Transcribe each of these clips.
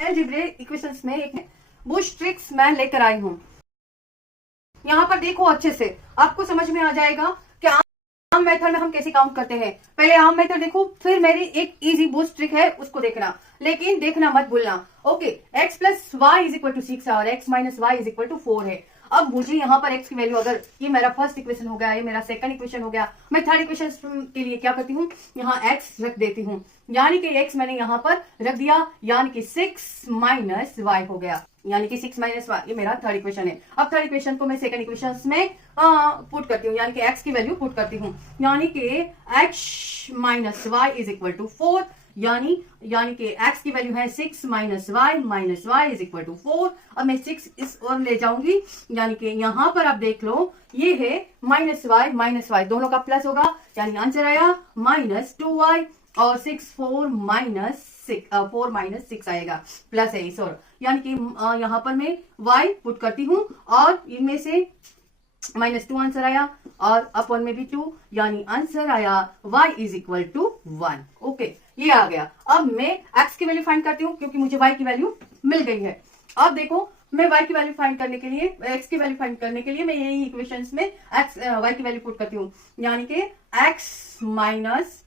Algebraic equations में एक Bush tricks मैं लेकर आई हूं। यहाँ पर देखो अच्छे से, आपको समझ में आ जाएगा कि आम मेथड में हम कैसे काउंट करते हैं। पहले आम मेथड देखो, फिर मेरी एक इजी बुश ट्रिक है उसको देखना, लेकिन देखना मत भूलना। Okay, x plus y is equal to 6 है और x minus y is equal to 4 है। अब मुझे यहाँ पर x की वैल्यू, अगर ये मेरा फर्स्ट इक्वेशन हो गया, ये मेरा सेकंड इक्वेशन हो गया, मैं थर्ड इक्वेशन के लिए क्या करती हूँ, यहाँ x रख देती हूँ। यानी कि x मैंने यहाँ पर रख दिया, यानी कि 6 माइनस वाई हो गया, यानी कि 6 माइनस वाई, ये मेरा थर्ड इक्वेशन है। अब थर्ड इक्वेशन को मैं सेकंड इक्वेशन में पुट करती हूँ, यानी कि x की वैल्यू पुट करती हूँ, यानी कि x minus y is equal to 4, यानी कि x की वैल्यू है 6 minus y is equal to 4। अब मैं 6 इस और ले जाऊंगी, यानी कि यहाँ पर आप देख लो, ये है माइनस वाई दोनों का प्लस होगा, यानी आंसर आया -2y और 4 माइनस 6 आएगा, प्लस है इस और, यानी कि यहाँ पर मैं y पुट करती हूँ और इनमें से -2 आंसर आया और अपन में भी 2, यानी आंसर आया y is equal to 1। Okay, ये आ गया। अब मैं x की वैल्यू फाइंड करती हूँ, क्योंकि मुझे y की वैल्यू मिल गई है। अब देखो, मैं y की वैल्यू फाइंड करने के लिए, x की वैल्यू फाइंड करने के लिए मैं यही इक्वेशंस में y की वैल्यू पुट करती हूँ, यानी कि x minus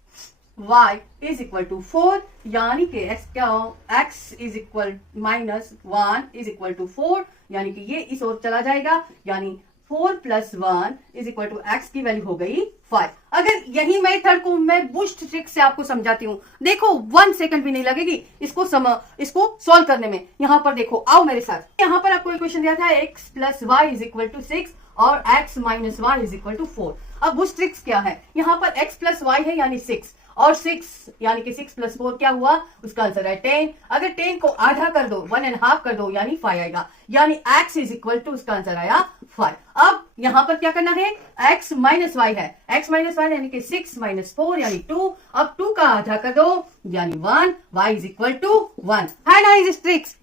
y is equal to 4, यानी कि x is equal -1 is equal to 4, यानी कि ये इस ओर चला जाएगा, यानी 4 plus 1 is equal to x की वैल्यू हो गई 5। अगर यही मेथड को मैं बूस्ट ट्रिक से आपको समझाती हूँ, देखो 1 सेकंड भी नहीं लगेगी इसको सॉल्व करने में। यहाँ पर देखो, आओ मेरे साथ। यहाँ पर आपको इक्वेशन दिया था x plus y is equal to 6 और x minus y is equal to 4। अब बूस्ट ट्रिक्स क्या है, यहाँ पर x प्लस वाई है यानी 6 और 6 यानी कि 6 प्लस 4 क्या हुआ, उसका आंसर है 10। अगर 10 को आधा कर दो, 1.5 कर दो, यानी 5 आएगा, यानी x इज इक्वल टू, उसका आंसर आया 5। अब यहाँ पर क्या करना है, x माइनस वाई है, x माइनस वाई यानी कि 6 माइनस 4 यानी 2। अब 2 का आधा कर दो, यानी 1, y इज इक्वल टू 1 है ना।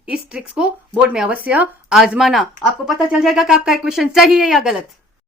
इस ट्रिक्स को बोर्ड में अवश्य आजमाना, आपको पता चल जाएगा कि आपका इक्वेशन सही है या गलत।